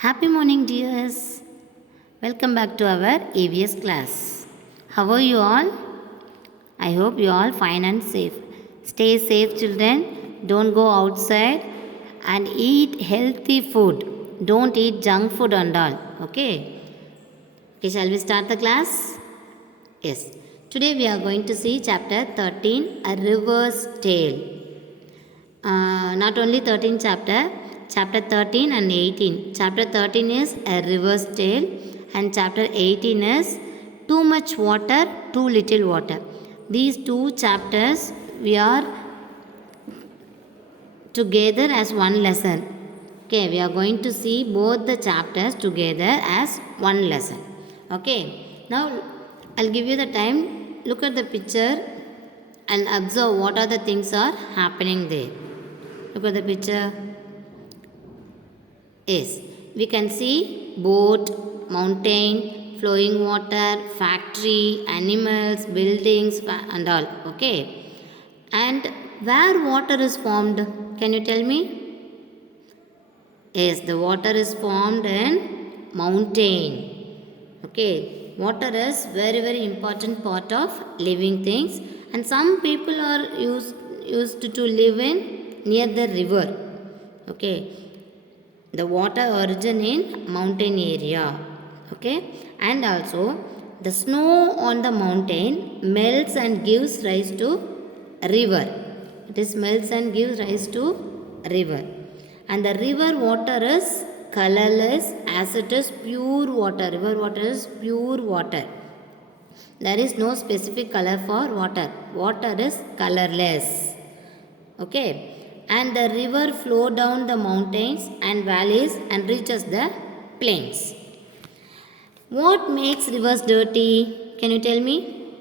Happy morning, dears. Welcome back to our EVS class. How are you all? I hope you all fine and safe. Stay safe, children. Don't go outside and eat healthy food. Don't eat junk food and all. Okay. Okay, shall we start the class? Yes. Today we are going to see chapter 13, A River's Tale. Not only 13 chapter 13 and 18. Chapter 13 is A River's Tale and chapter 18 is Too Much Water, Too Little Water. These two chapters we are together as one lesson. Okay, we are going to see both the chapters together as one lesson. Okay, now I'll give you the time. Look at the picture and observe what are the things are happening there. Look at the picture. Yes, we can see boat, mountain, flowing water, factory, animals, buildings and all. Okay. And where water is formed? Can you tell me? Yes, the water is formed in mountain. Okay. Water is very important part of living things, and some people are used to live in near the river. Okay, the water origin in mountain area. Okay, and also the snow on the mountain melts and gives rise to river. It is melts and gives rise to river, and the river water is colorless as it is pure water. River water is pure water. There is no specific color for water. Water is colorless. Okay, and the river flow down the mountains and valleys and reaches the plains. What makes rivers dirty? Can you tell me?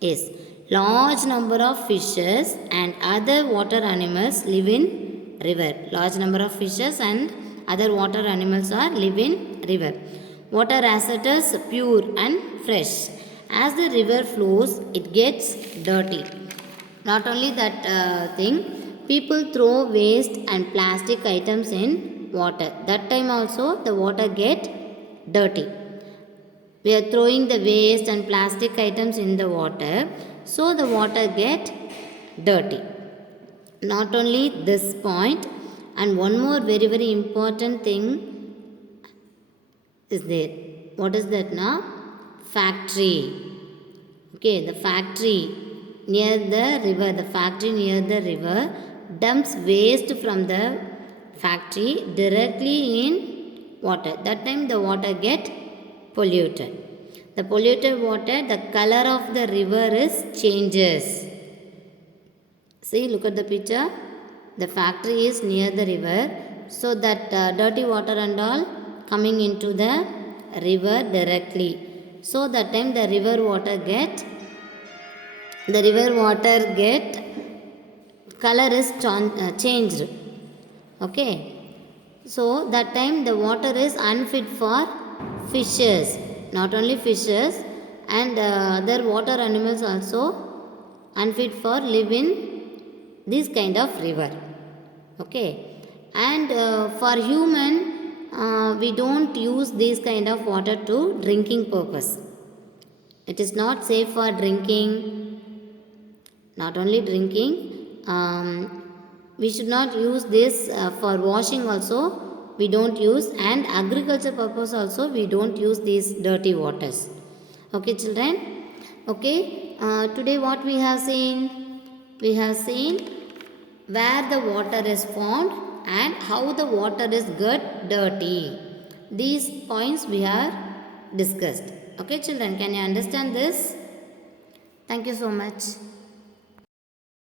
Yes, large number of fishes and other water animals live in river. Large number of fishes and other water animals are live in river. Water as it is pure and fresh. As the river flows, it gets dirty. Not only that thing, people throw waste and plastic items in water. That time also the water get dirty. We are throwing the waste and plastic items in the water, so the water get dirty. Not only this point, and one more very important thing is there. What is that now? Factory. Okay, the factory near the river, dumps waste from the factory directly in water. That time the water get polluted. The polluted water, the color of the river is changes. See, look at the picture. The factory is near the river, so that dirty water and all coming into the river directly. So that time the river water get color is changed. Okay, so that time the water is unfit for fishes. Not only fishes and other water animals also unfit for live in this kind of river. Okay, and for human we don't use this kind of water to drinking purpose. It is not safe for drinking. Not only drinking, we should not use this for washing also. We don't use, and agriculture purpose also we don't use these dirty waters. Okay, children. Okay, today what we have seen? We have seen where the water is formed and how the water is get dirty. These points we have discussed. Okay, children, can you understand this? Thank you so much.